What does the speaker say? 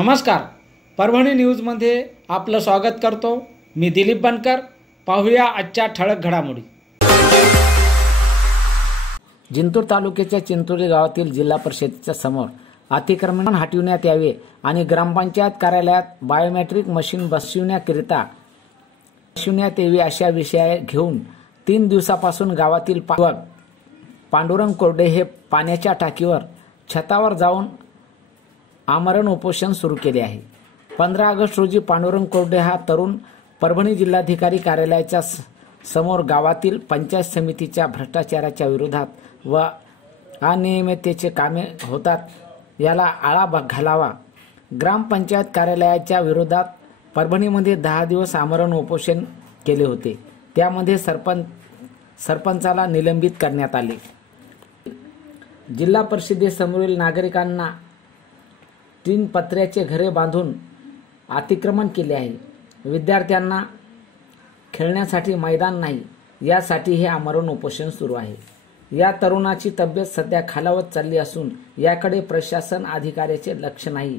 नमस्कार, परभणी न्यूजमध्ये आपलं स्वागत करतो। मी दिलीप बनकर। पाहूया आजच्या ठळक घडामोडी। जिंतूर तालुक्याच्या चिंचोली गावातील जिल्हा परिषदेच्या समोर अतिक्रमण हटविण्यात यावे आणि ग्रामपंचायत कार्यालयात बायोमेट्रिक मशीन बसविण्याकरिता यावी अशा विषय घेऊन 3 दिवसापासून गावातील पांडुरंग कोरडे हे पाण्याच्या टाकीवर छतावर जाऊन आमरण उपोषण सुरू केले आहे। 15 ऑगस्ट रोजी पांडुरंग कोरडे हा तरुण परभणी जिल्हाधिकारी कार्यालयाच्या समोर गावातील पंचायत समितीच्या भ्रष्टाचाराच्या विरोधात व अनियमिततेचे कामे होतात याला आळा घालावा, ग्रामपंचायत कार्यालयाच्या विरोधात परभणीमध्ये 10 दिवस आमरण उपोषण केले होते। त्यामध्ये सरपंचाला निलंबित करण्यात आले। जिल्हा परिषदेसमोरील नागरिकांना 3 पत्र्याचे घरे बांधून अतिक्रमण केले आहे। विद्यार्थ्यांना खेळण्यासाठी मैदान नाही, यासाठी हे आमरण उपोषण सुरू आहे। या तरुणाची तब्येत सध्या खालावत चालली असून याकडे प्रशासन अधिकाऱ्याचे लक्ष नाही।